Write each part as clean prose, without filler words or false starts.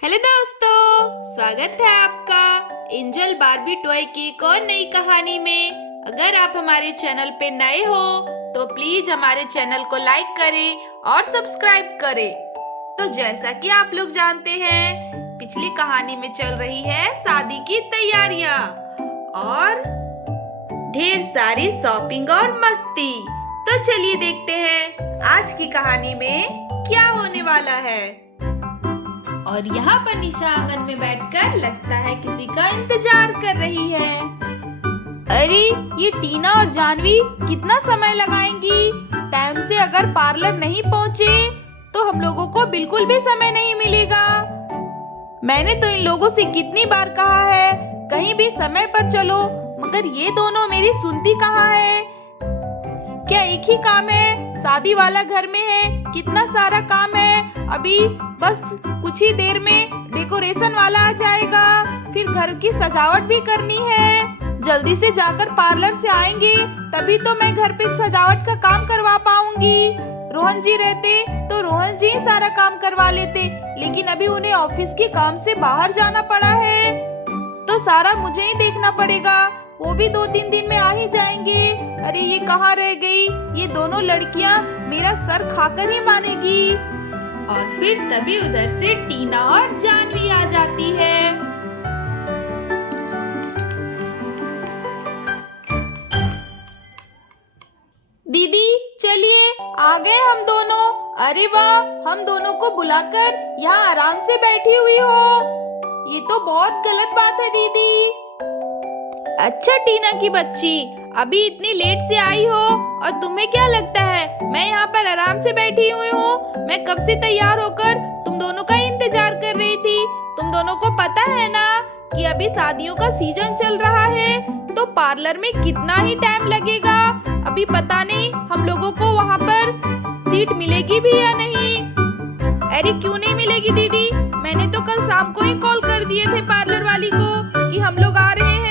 Hello दोस्तों, स्वागत है आपका एंजल बारबी टॉय की एक और नई कहानी में। अगर आप हमारे चैनल पे नए हो तो प्लीज हमारे चैनल को लाइक करें और सब्सक्राइब करें। तो जैसा कि आप लोग जानते हैं, पिछली कहानी में चल रही है शादी की तैयारियां और ढेर सारी शॉपिंग और मस्ती। तो चलिए देखते हैं आज की कहानी में क्या होने वाला है। और यहाँ पर निशा आंगन में बैठकर लगता है किसी का इंतजार कर रही है। अरे ये टीना और जानवी कितना समय लगाएंगी? टाइम से अगर पार्लर नहीं पहुँचे तो हम लोगों को बिल्कुल भी समय नहीं मिलेगा। मैंने तो इन लोगों से कितनी बार कहा है कहीं भी समय पर चलो, मगर ये दोनों मेरी सुनती कहाँ है। क्या एक ही काम है? शादी वाला घर में है, कितना सारा काम है। अभी बस कुछ ही देर में डेकोरेशन वाला आ जाएगा, फिर घर की सजावट भी करनी है। जल्दी से जाकर पार्लर से आएंगे तभी तो मैं घर पे सजावट का काम करवा पाऊंगी। रोहन जी रहते तो रोहन जी सारा काम करवा लेते, लेकिन अभी उन्हें ऑफिस के काम से बाहर जाना पड़ा है तो सारा मुझे ही देखना पड़ेगा। वो भी 2-3 दिन में आ ही जाएंगे। अरे ये कहाँ रह गई? ये दोनों लड़कियां मेरा सर खाकर ही मानेगी। और फिर तभी उधर से टीना और जानवी आ जाती है। दीदी चलिए, आ गए हम दोनों। अरे वाह, हम दोनों को बुलाकर यहाँ आराम से बैठी हुई हो, ये तो बहुत गलत बात है दीदी। अच्छा टीना की बच्ची, अभी इतनी लेट से आई हो और तुम्हें क्या लगता है मैं यहाँ पर आराम से बैठी हुई हूँ? मैं कब से तैयार होकर तुम दोनों का इंतजार कर रही थी। तुम दोनों को पता है ना कि अभी शादियों का सीजन चल रहा है तो पार्लर में कितना ही टाइम लगेगा। अभी पता नहीं हम लोगों को वहाँ पर सीट मिलेगी भी या नहीं। अरे क्यों नहीं मिलेगी दीदी? मैंने तो कल शाम को ही कॉल कर दिए थे पार्लर वाली को कि हम लोग आ रहे हैं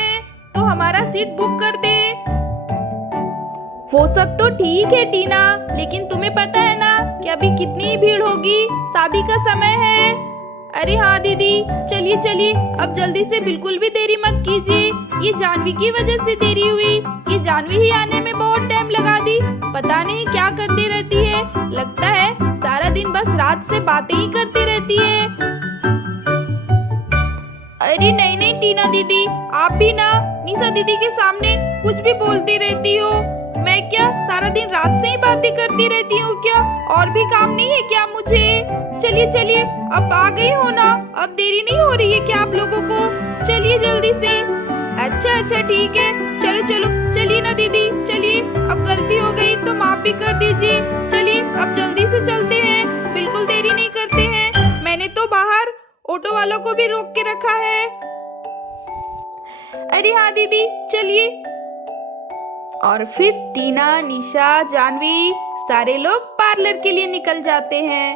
तो हमारा सीट बुक कर दे। वो सब तो ठीक है टीना, लेकिन तुम्हें पता है ना कि अभी कितनी भीड़ होगी, शादी का समय है। अरे हाँ दीदी, चलिए चलिए, अब जल्दी से, बिल्कुल भी देरी मत कीजिए। ये जानवी की वजह से देरी हुई। ये जानवी ही आने में बहुत टाइम लगा दी, पता नहीं क्या करती रहती है। लगता है सारा दिन बस रात से बातें ही करती रहती है। अरे नहीं नहीं टीना दीदी, आप भी ना निशा दीदी के सामने कुछ भी बोलती रहती हो। मैं क्या सारा दिन रात से ही बातें करती रहती हूँ क्या? और भी काम नहीं है क्या मुझे? चलिए चलिए, अब आ गई हो ना, अब देरी नहीं हो रही है क्या आप लोगों को? चलिए जल्दी से। अच्छा अच्छा ठीक है, चलो चलो, चलिए ना दीदी चलिए, अब गलती हो गई तो माफ भी कर दीजिए। चलिए अब जल्दी से चलते हैं, बिल्कुल देरी नहीं करते हैं। मैंने तो बाहर ऑटो वालों को भी रोक के रखा है। अरे हाँ दीदी चलिए। और फिर टीना, निशा, जानवी सारे लोग पार्लर के लिए निकल जाते हैं।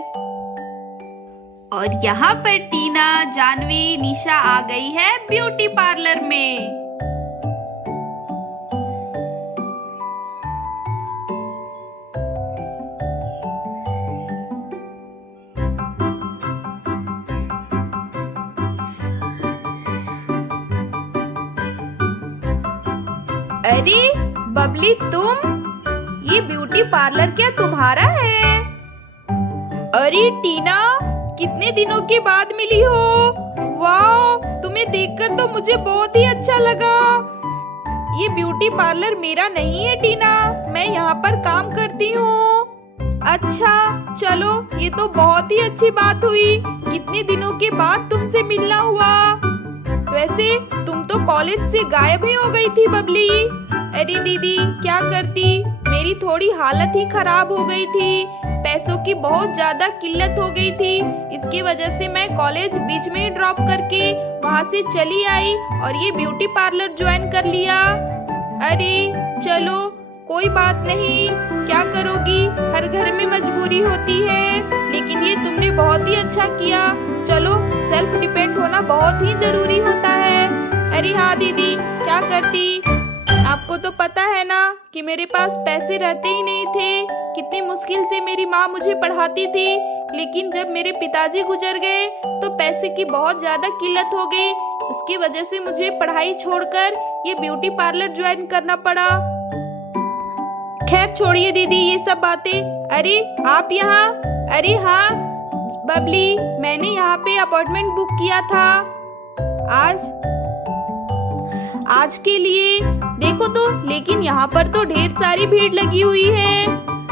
और यहाँ पर टीना, जानवी, निशा आ गई है ब्यूटी पार्लर में। अरे बबली तुम, ये ब्यूटी पार्लर क्या तुम्हारा है? अरे टीना, कितने दिनों के बाद मिली हो। वाह, तुम्हें देखकर तो मुझे बहुत ही अच्छा लगा। ये ब्यूटी पार्लर मेरा नहीं है टीना, मैं यहाँ पर काम करती हूँ। अच्छा चलो, ये तो बहुत ही अच्छी बात हुई, कितने दिनों के बाद तुमसे मिलना हुआ। वैसे तुम तो कॉलेज से गायब ही हो गई थी बबली। अरे दीदी क्या करती, मेरी थोड़ी हालत ही खराब हो गई थी, पैसों की बहुत ज्यादा किल्लत हो गई थी। इसकी वजह से मैं कॉलेज बीच में ही ड्रॉप करके वहाँ से चली आई और ये ब्यूटी पार्लर ज्वाइन कर लिया। अरे चलो कोई बात नहीं, क्या करोगी, हर घर में मजबूरी होती है। लेकिन ये तुमने बहुत ही अच्छा किया। चलो, सेल्फ डिपेंड होना बहुत ही जरूरी होता है। अरे हाँ दीदी, क्या करती, आपको तो पता है ना कि मेरे पास पैसे रहते ही नहीं थे। कितनी मुश्किल से मेरी माँ मुझे पढ़ाती थी, लेकिन जब मेरे पिताजी गुजर गए तो पैसे की बहुत ज़्यादा किल्लत हो गई। इसकी वजह से मुझे पढ़ाई छोड़कर ये ब्यूटी पार्लर ज्वाइन करना पड़ा। खैर छोड़िए दीदी ये सब बातें। अरे आप यहाँ? अरे हाँ बबली, मैंने यहाँ पे अपॉइंटमेंट बुक किया था आज के लिए। देखो तो, लेकिन यहाँ पर तो ढेर सारी भीड़ लगी हुई है।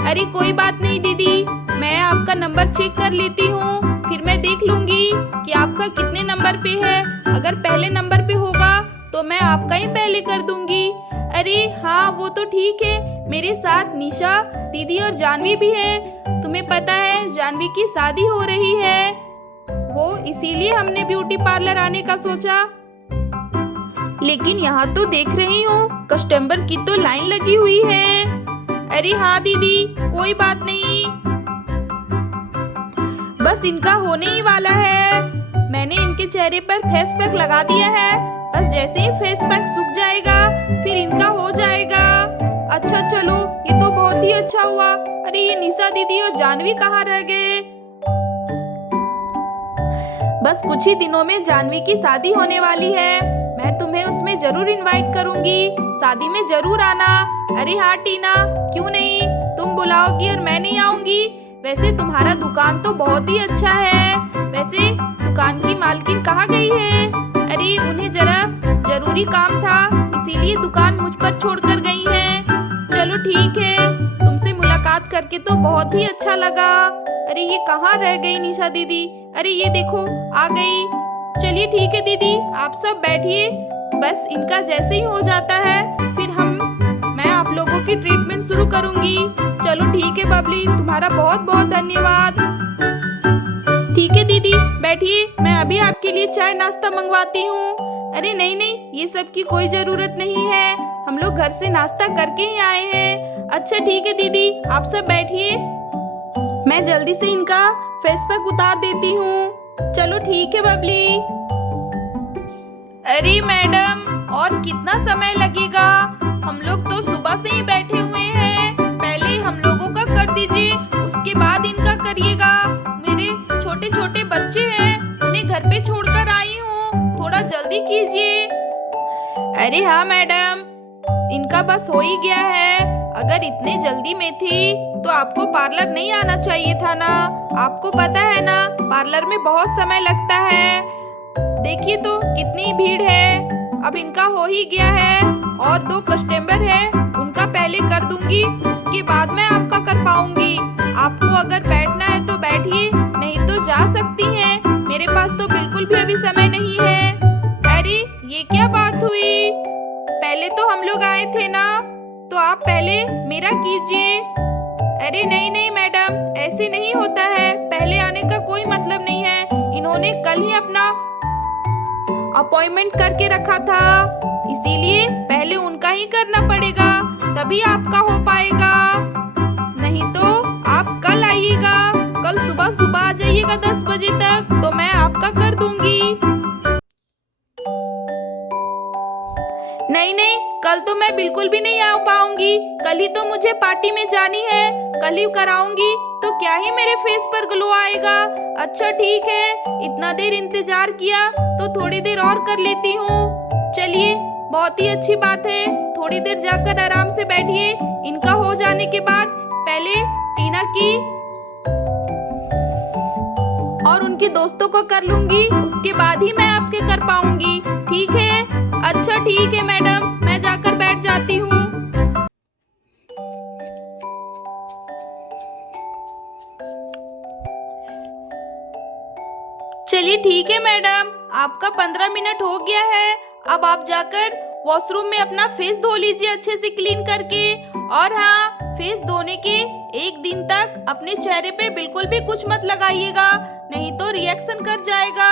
अरे कोई बात नहीं दीदी, मैं आपका नंबर चेक कर लेती हूँ, फिर मैं देख लूंगी कि आपका कितने नंबर पे है। अगर पहले नंबर पे होगा तो मैं आपका ही पहले कर दूंगी। अरे हाँ वो तो ठीक है, मेरे साथ निशा दीदी और जानवी भी है। तुम्हें पता है जानवी की शादी हो रही है, वो इसीलिए हमने ब्यूटी पार्लर आने का सोचा। लेकिन यहाँ तो देख रही हूँ कस्टमर की तो लाइन लगी हुई है। अरे हाँ दीदी कोई बात नहीं, बस इनका होने ही वाला है। मैंने इनके चेहरे पर फेस पैक लगा दिया है, बस जैसे ही फेस पैक सूख जाएगा फिर इनका हो जाएगा। अच्छा चलो ये तो बहुत ही अच्छा हुआ। अरे ये निशा दीदी और जानवी कहाँ रह गए? बस कुछ ही दिनों में जानवी की शादी होने वाली है, मैं तुम्हें उसमें जरूर इनवाइट करूंगी, शादी में जरूर आना। अरे हाँ टीना, क्यों नहीं, तुम बुलाओगी और मैं नहीं आऊंगी? वैसे तुम्हारा दुकान तो बहुत ही अच्छा है। वैसे दुकान की मालकिन कहाँ गई है? अरे उन्हें जरा जरूरी काम था, इसीलिए दुकान मुझ पर छोड़कर गई हैं। चलो ठीक है, तुमसे मुलाकात करके तो बहुत ही अच्छा लगा। अरे ये कहाँ रह गई निशा दीदी? अरे ये देखो आ गई। चलिए ठीक है दीदी, आप सब बैठिए, बस इनका जैसे ही हो जाता है फिर मैं आप लोगों की ट्रीटमेंट शुरू करूंगी। चलो ठीक है बबली, तुम्हारा बहुत बहुत धन्यवाद। ठीक है दीदी बैठिए, मैं अभी आपके लिए चाय नाश्ता मंगवाती हूँ। अरे नहीं नहीं, ये सब की कोई जरूरत नहीं है, हम लोग घर से नाश्ता करके ही आए हैं। अच्छा ठीक है दीदी, आप सब बैठिए, मैं जल्दी से इनका फेस पैक उतार देती हूँ। चलो ठीक है बबली। अरे मैडम और कितना समय लगेगा? हम लोग तो सुबह से ही बैठे हुए हैं, पहले हम लोगों का कर दीजिए, उसके बाद इनका करिएगा। मेरे छोटे छोटे बच्चे हैं, उन्हें घर पे छोड़कर आई हूँ, थोड़ा जल्दी कीजिए। अरे हाँ मैडम, इनका बस हो ही गया है। अगर इतने जल्दी में थी तो आपको पार्लर नहीं आना चाहिए था ना, आपको पता है ना पार्लर में बहुत समय लगता है। देखिए तो कितनी भीड़ है। अब इनका हो ही गया है, और 2 कस्टमर है, उनका पहले कर दूंगी, उसके बाद मैं आपका कर पाऊंगी। आपको अगर बैठना है तो बैठिए, नहीं तो जा सकती हैं, मेरे पास तो बिल्कुल भी अभी समय नहीं है। अरे ये क्या बात हुई? पहले तो हम लोग आए थे ना, तो आप पहले मेरा कीजिए। अरे नहीं नहीं मैडम, ऐसे नहीं होता है, पहले आने का कोई मतलब नहीं है। इन्होंने कल ही अपना अपॉइंटमेंट करके रखा था, इसीलिए पहले उनका ही करना पड़ेगा, तभी आपका हो पाएगा। नहीं तो आप कल आइएगा, कल सुबह सुबह आ जाइएगा 10 बजे तक, तो मैं आपका कर दूंगी। नहीं नहीं, कल तो मैं बिल्कुल भी नहीं आ पाऊंगी, कल ही तो मुझे पार्टी में जानी है, कल ही कराऊंगी तो क्या ही मेरे फेस पर ग्लो आएगा। अच्छा ठीक है, इतना देर इंतजार किया तो थोड़ी देर और कर लेती हूँ। चलिए बहुत ही अच्छी बात है, थोड़ी देर जाकर आराम से बैठिए, इनका हो जाने के बाद पहले टीना की और उनके दोस्तों को कर लूंगी, उसके बाद ही मैं आपके कर पाऊंगी। ठीक है? अच्छा ठीक है मैडम, मैं जाकर बैठ जाती हूँ। चलिए ठीक है मैडम, आपका 15 मिनट हो गया है, अब आप जाकर वॉशरूम में अपना फेस धो लीजिए अच्छे से क्लीन करके। और हाँ, फेस धोने के 1 दिन तक अपने चेहरे पे बिल्कुल भी कुछ मत लगाइएगा, नहीं तो रिएक्शन कर जाएगा।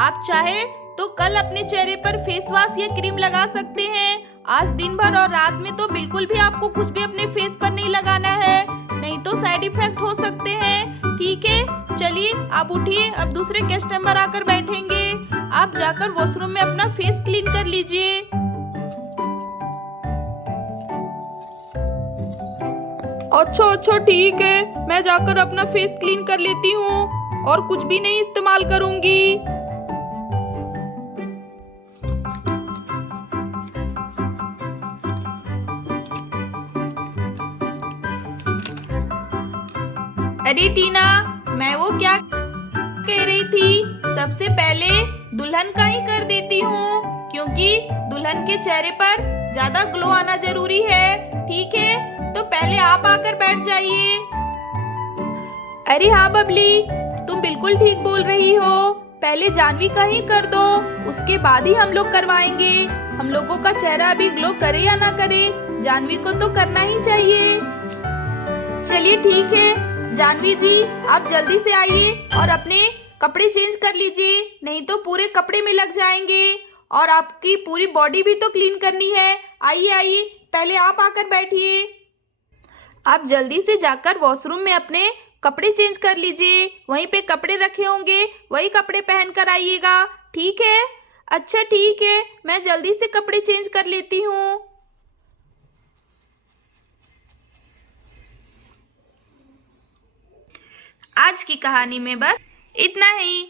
आप चाहे तो कल अपने चेहरे पर फेस वॉश या क्रीम लगा सकते हैं। आज दिन भर और रात में तो बिल्कुल भी आपको कुछ भी अपने फेस पर नहीं लगाना है, नहीं तो साइड इफेक्ट हो सकते हैं। ठीक है? चलिए आप उठिए, अब दूसरे कस्टमर आकर बैठेंगे, आप जाकर वॉशरूम में अपना फेस क्लीन कर लीजिए। अच्छा अच्छा ठीक है, मैं जाकर अपना फेस क्लीन कर लेती हूँ और कुछ भी नहीं इस्तेमाल करूंगी। अरे टीना, मैं वो क्या कह रही थी, सबसे पहले दुल्हन का ही कर देती हूँ क्योंकि दुल्हन के चेहरे पर ज्यादा ग्लो आना जरूरी है। ठीक है, तो पहले आप आकर बैठ जाइए। अरे हाँ बबली, तुम बिल्कुल ठीक बोल रही हो। पहले जानवी का ही कर दो, उसके बाद ही हम लोग करवाएंगे। हम लोगों का चेहरा अभी ग्लो करे या ना करे, जानवी को तो करना ही चाहिए। चलिए ठीक है, जानवी जी आप जल्दी से आइए और अपने कपड़े चेंज कर लीजिए, नहीं तो पूरे कपड़े में लग जाएंगे और आपकी पूरी बॉडी भी तो क्लीन करनी है। आइए आइए, पहले आप आकर बैठिए। आप जल्दी से जाकर वॉशरूम में अपने कपड़े चेंज कर लीजिए, वहीं पे कपड़े रखे होंगे वही कपड़े पहन कर आइएगा। ठीक है? अच्छा ठीक है, मैं जल्दी से कपड़े चेंज कर लेती हूँ। आज की कहानी में बस इतना ही।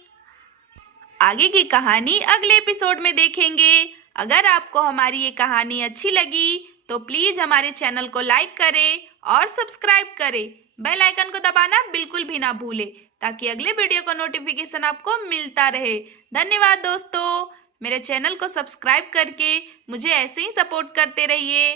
आगे की कहानी अगले एपिसोड में देखेंगे। अगर आपको हमारी ये कहानी अच्छी लगी तो प्लीज हमारे चैनल को लाइक करें और सब्सक्राइब करें। बेल आइकन को दबाना बिल्कुल भी ना भूलें ताकि अगले वीडियो का नोटिफिकेशन आपको मिलता रहे। धन्यवाद दोस्तों, मेरे चैनल को सब्सक्राइब करके मुझे ऐसे ही सपोर्ट करते रहिए।